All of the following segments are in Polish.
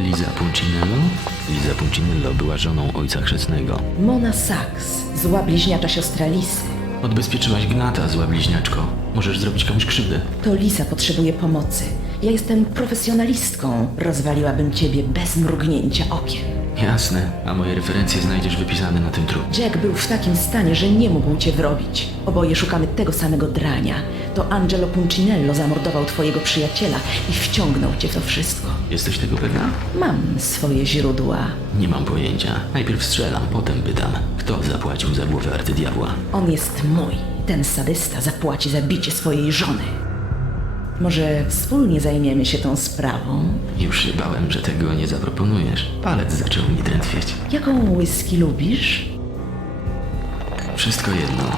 Liza Puncinello? Liza Puncinello była żoną ojca chrzestnego. Mona Sachs, zła bliźniacza siostra Lisy. Odbezpieczyłaś Gnata, zła bliźniaczko. Możesz zrobić komuś krzywdę. To Lisa potrzebuje pomocy. Ja jestem profesjonalistką. Rozwaliłabym ciebie bez mrugnięcia okiem. Jasne, a moje referencje znajdziesz wypisane na tym trupie. Jack był w takim stanie, że nie mógł cię wrobić. Oboje szukamy tego samego drania. To Angelo Puncinello zamordował twojego przyjaciela i wciągnął cię w to wszystko. Jesteś tego pewna? Mam swoje źródła. Nie mam pojęcia. Najpierw strzelam, potem pytam. Kto zapłacił za głowę arcydiabła? On jest mój. Ten sadysta zapłaci za bicie swojej żony. Może wspólnie zajmiemy się tą sprawą? Już się bałem, że tego nie zaproponujesz. Palec zaczął mi drętwieć. Jaką whisky lubisz? Wszystko jedno.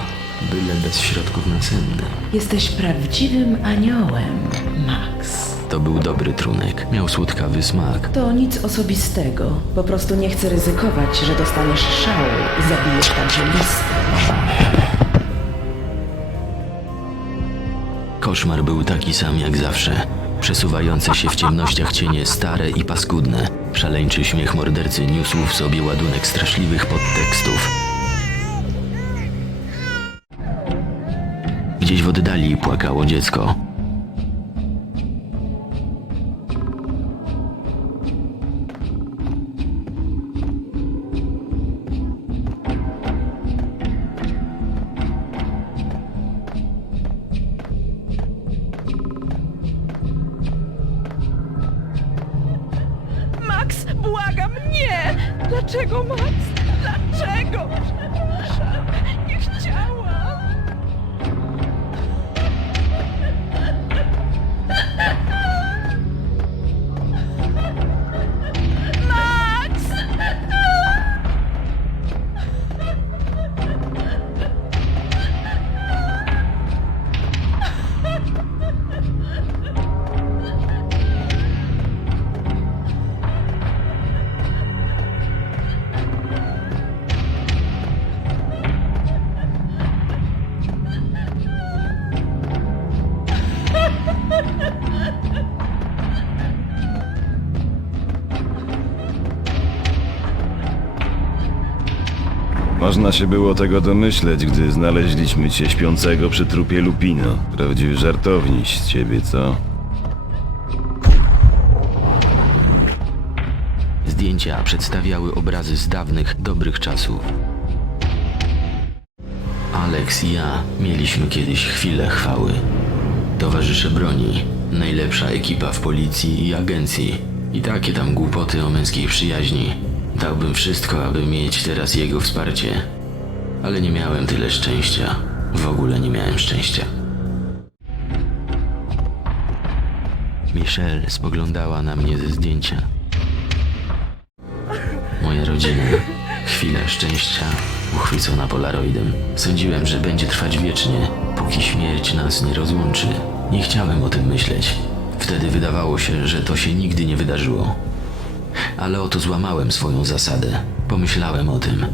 Byle bez środków nasennych. Jesteś prawdziwym aniołem, Max. To był dobry trunek. Miał słodkawy smak. To nic osobistego. Po prostu nie chcę ryzykować, że dostaniesz szału i zabijesz także listę. Koszmar był taki sam jak zawsze. Przesuwające się w ciemnościach cienie stare i paskudne. Szaleńczy śmiech mordercy niósł w sobie ładunek straszliwych podtekstów. Gdzieś w oddali płakało dziecko. Można się było tego domyśleć, gdy znaleźliśmy cię śpiącego przy trupie Lupino. Prawdziwy żartowniś z ciebie, co? Zdjęcia przedstawiały obrazy z dawnych, dobrych czasów. Alex i ja mieliśmy kiedyś chwilę chwały. Towarzysze broni, najlepsza ekipa w policji i agencji. I takie tam głupoty o męskiej przyjaźni. Dałbym wszystko, aby mieć teraz jego wsparcie. Ale nie miałem tyle szczęścia. W ogóle nie miałem szczęścia. Michelle spoglądała na mnie ze zdjęcia. Moja rodzina. Chwila szczęścia, uchwycona polaroidem. Sądziłem, że będzie trwać wiecznie, póki śmierć nas nie rozłączy. Nie chciałem o tym myśleć. Wtedy wydawało się, że to się nigdy nie wydarzyło. Ale oto złamałem swoją zasadę. Pomyślałem o tym.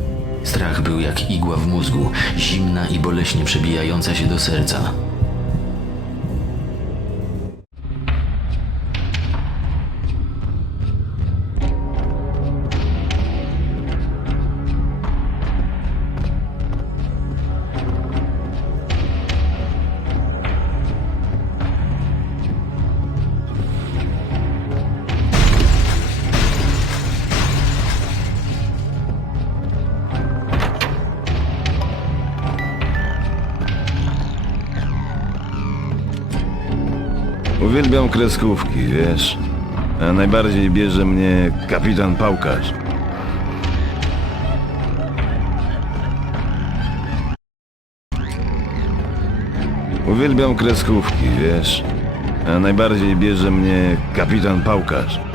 Strach był jak igła w mózgu, zimna i boleśnie przebijająca się do serca. Uwielbiam kreskówki, wiesz? A najbardziej bierze mnie kapitan Pałkarz. Uwielbiam kreskówki, wiesz? A najbardziej bierze mnie kapitan Pałkarz.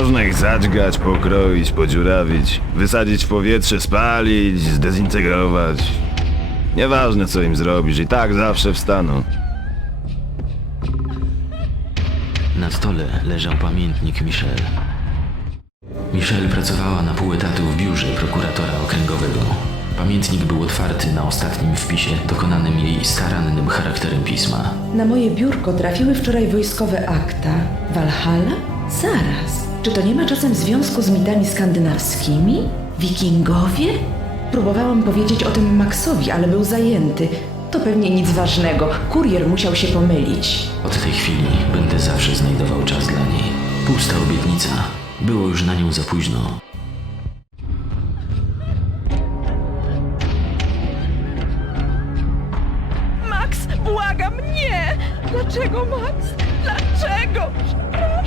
Można ich zadźgać, pokroić, podziurawić, wysadzić w powietrze, spalić, zdezintegrować. Nieważne co im zrobisz, i tak zawsze wstaną. Na stole leżał pamiętnik Michelle. Michelle pracowała na pół etatu w biurze prokuratora okręgowego. Pamiętnik był otwarty na ostatnim wpisie dokonanym jej starannym charakterem pisma. Na moje biurko trafiły wczoraj wojskowe akta. Walhalla? Zaraz. Czy to nie ma czasem związku z mitami skandynawskimi? Wikingowie? Próbowałam powiedzieć o tym Maxowi, ale był zajęty. To pewnie nic ważnego. Kurier musiał się pomylić. Od tej chwili będę zawsze znajdował czas dla niej. Pusta obietnica. Było już na nią za późno. Max, błagam, nie! Dlaczego, Max? Dlaczego?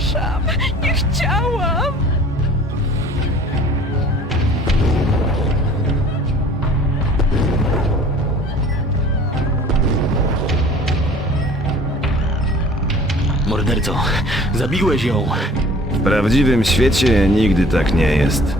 Przepraszam, nie chciałam! Morderco, zabiłeś ją! W prawdziwym świecie nigdy tak nie jest.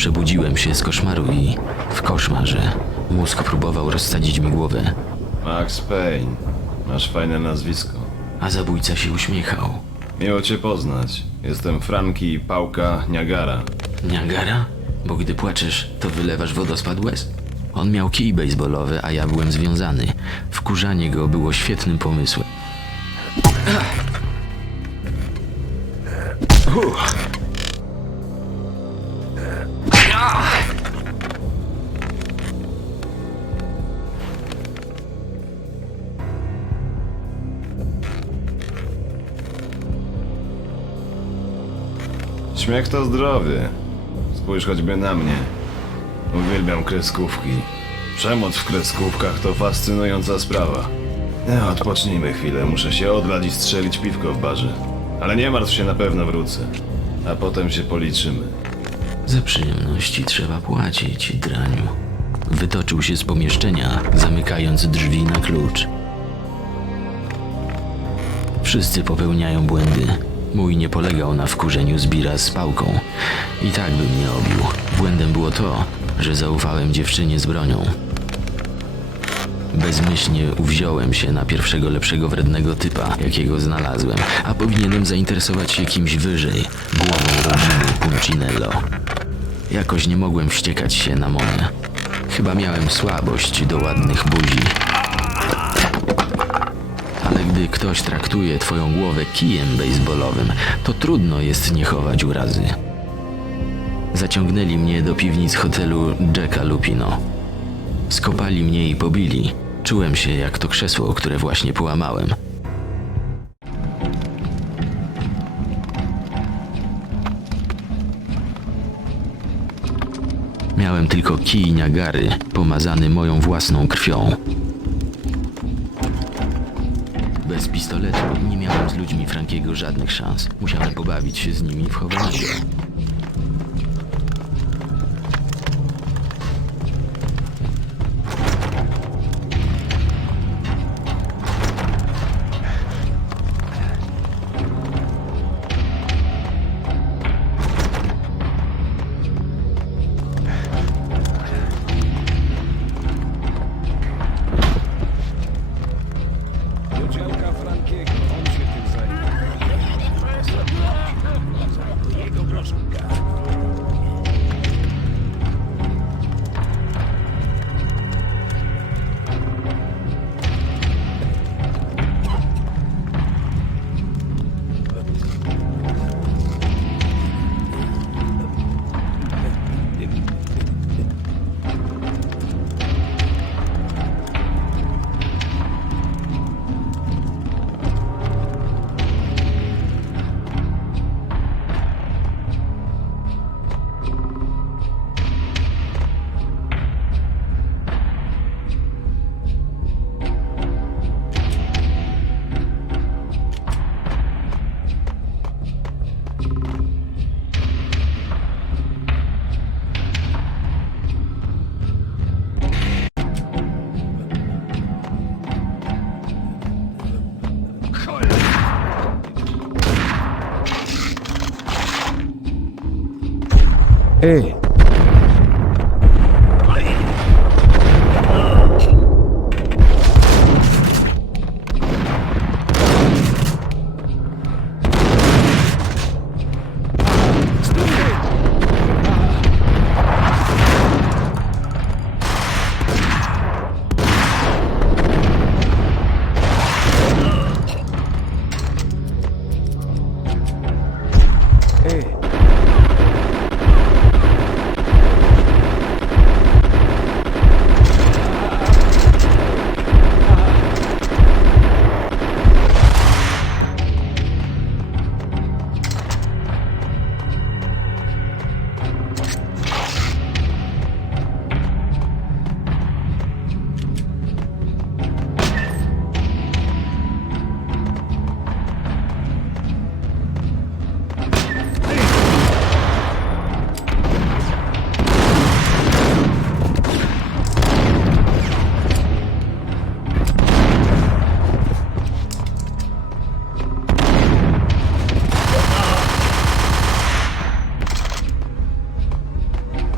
Przebudziłem się z koszmaru i w koszmarze mózg próbował rozsadzić mi głowę, Max Payne. Masz fajne nazwisko. a zabójca się uśmiechał. Miło cię poznać. Jestem Franki Pałka Niagara. Niagara? Bo gdy płaczesz, to wylewasz wodospad łez. On miał kij baseballowy, a ja byłem związany. Wkurzanie go było świetnym pomysłem. Śmiech to zdrowie. Spójrz choćby na mnie. Uwielbiam kreskówki. Przemoc w kreskówkach to fascynująca sprawa. No, odpocznijmy chwilę, muszę się odlać i strzelić piwko w barze. Ale nie martw się, na pewno wrócę. A potem się policzymy. Za przyjemności trzeba płacić, draniu. Wytoczył się z pomieszczenia, zamykając drzwi na klucz. Wszyscy popełniają błędy. Mój nie polegał na wkurzeniu zbira z pałką. I tak by mnie obił. Błędem było to, że zaufałem dziewczynie z bronią. Bezmyślnie uwziąłem się na pierwszego lepszego wrednego typa, jakiego znalazłem, a powinienem zainteresować się kimś wyżej, głową rodziny Puncinello. Jakoś nie mogłem wściekać się na Monę. Chyba miałem słabość do ładnych buzi. Ale gdy ktoś traktuje twoją głowę kijem baseballowym, to trudno jest nie chować urazy. Zaciągnęli mnie do piwnic hotelu Jacka Lupino. Skopali mnie i pobili. Czułem się jak to krzesło, które właśnie połamałem. Miałem tylko kij Niagary, pomazany moją własną krwią. Nie miałem z ludźmi Frankiego żadnych szans. Musiałem pobawić się z nimi w chowanego. Ej!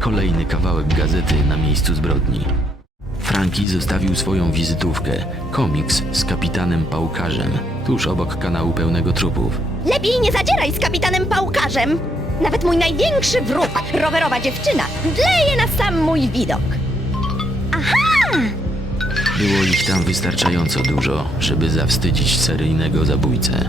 Kolejny kawałek gazety na miejscu zbrodni. Franki zostawił swoją wizytówkę, komiks z kapitanem Pałkarzem, tuż obok kanału pełnego trupów. Lepiej nie zadzieraj z kapitanem Pałkarzem. Nawet mój największy wróg, rowerowa dziewczyna, dleje na sam mój widok. Było ich tam wystarczająco dużo, żeby zawstydzić seryjnego zabójcę.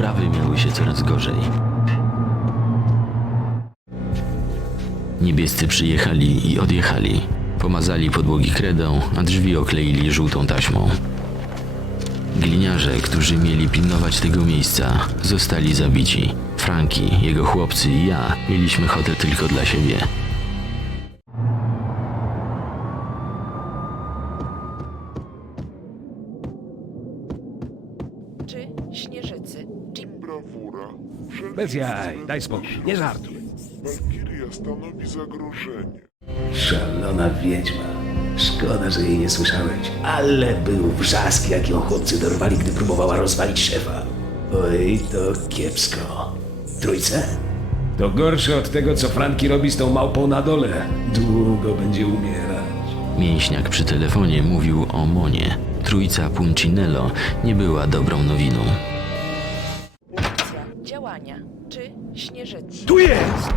Sprawy miały się coraz gorzej. Niebiescy przyjechali i odjechali. Pomazali podłogi kredą, a drzwi okleili żółtą taśmą. Gliniarze, którzy mieli pilnować tego miejsca, zostali zabici. Franki, jego chłopcy i ja mieliśmy hotel tylko dla siebie. Bez jaj, daj spokój, nie żartuj. Walkiria stanowi zagrożenie. Szalona wiedźma. Szkoda, że jej nie słyszałeś. Ale był wrzask, jak ją chłopcy dorwali, gdy próbowała rozwalić szefa. Oj, to kiepsko. Trójce? To gorsze od tego, co Franki robi z tą małpą na dole. Długo będzie umierać. Mięśniak przy telefonie mówił o Monie. Trójca Puncinello nie była dobrą nowiną. Tu jest!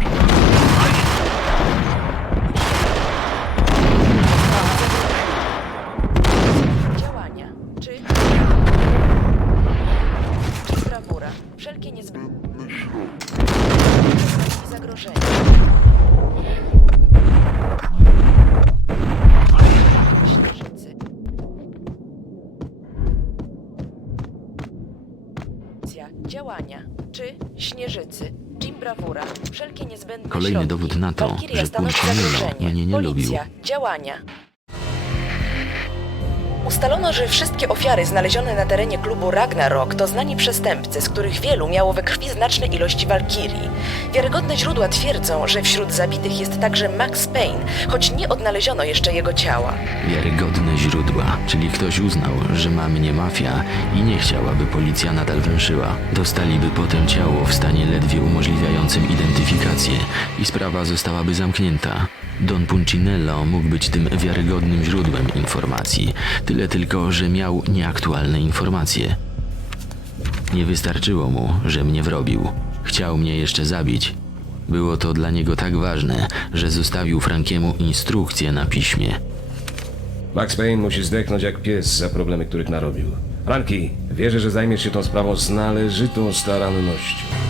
Działania. Czy... Czy brawura? Wszelkie niezbędne środki. Zagrożenie. Śnieżycy. Działania. Czy Śnieżycy? Brawura. Wszelkie niezbędne Kolejny środki. dowód na to, Walkiria że stanowi Pulcinello zagrożenie. mnie nie Policja. lubił. Działania. Ustalono, że wszystkie ofiary znalezione na terenie klubu Ragnarok to znani przestępcy, z których wielu miało we krwi znaczne ilości walkirii. Wiarygodne źródła twierdzą, że wśród zabitych jest także Max Payne, choć nie odnaleziono jeszcze jego ciała. Wiarygodne źródła, czyli ktoś uznał, że ma mnie mafia i nie chciał, aby policja nadal węszyła. Dostaliby potem ciało w stanie ledwie umożliwiającym identyfikację i sprawa zostałaby zamknięta. Don Puncinello mógł być tym wiarygodnym źródłem informacji, tyle tylko, że miał nieaktualne informacje. Nie wystarczyło mu, że mnie wrobił. Chciał mnie jeszcze zabić. Było to dla niego tak ważne, że zostawił Frankiemu instrukcję na piśmie. Max Payne musi zdechnąć jak pies za problemy, których narobił. Franki, wierzę, że zajmiesz się tą sprawą z należytą starannością.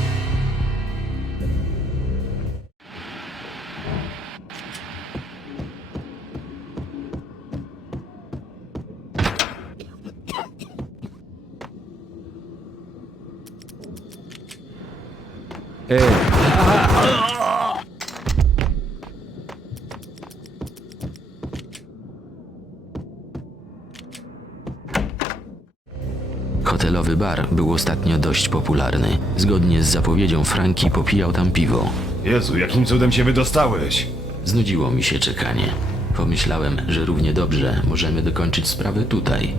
Ej, Hotelowy bar był ostatnio dość popularny. Zgodnie z zapowiedzią Franki popijał tam piwo. Jezu, jakim cudem się wydostałeś? Znudziło mi się czekanie. Pomyślałem, że równie dobrze możemy dokończyć sprawę tutaj.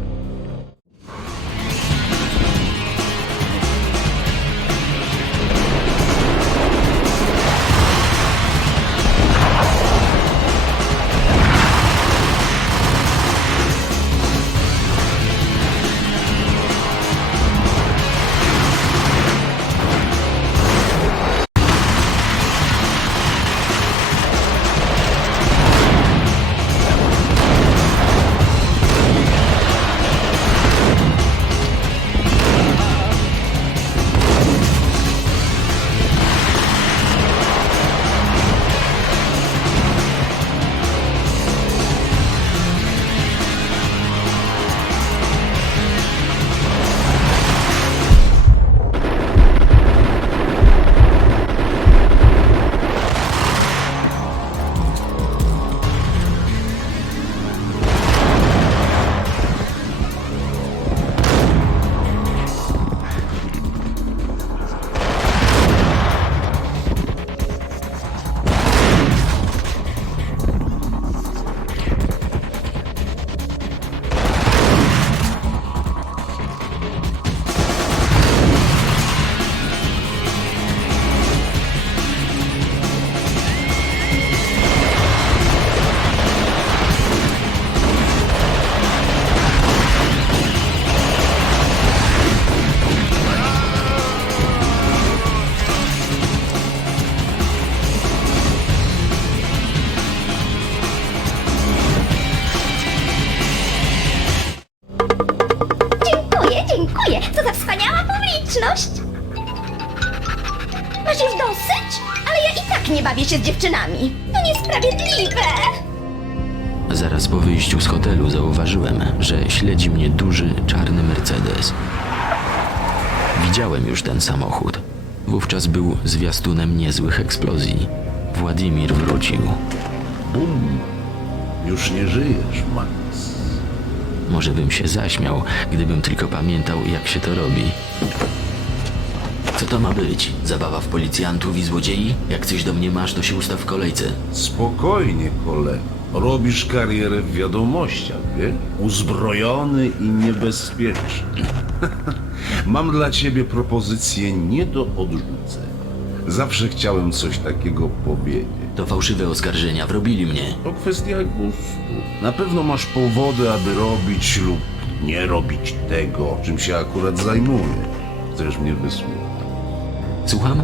Widziałem już ten samochód. Wówczas był zwiastunem niezłych eksplozji. Władimir wrócił. Bum! Już nie żyjesz, Max. Może bym się zaśmiał, gdybym tylko pamiętał, jak się to robi. Co to ma być? Zabawa w policjantów i złodziei? Jak coś do mnie masz, to się ustaw w kolejce. Spokojnie, kolego. Robisz karierę w wiadomościach, wiesz? Uzbrojony i niebezpieczny. Mam dla ciebie propozycję nie do odrzucenia. Zawsze chciałem coś takiego powiedzieć. To fałszywe oskarżenia wrobili mnie. To kwestia gustu. Na pewno masz powody, aby robić lub nie robić tego, czym się akurat zajmuję. Chcesz mnie wysłuchać? Słucham?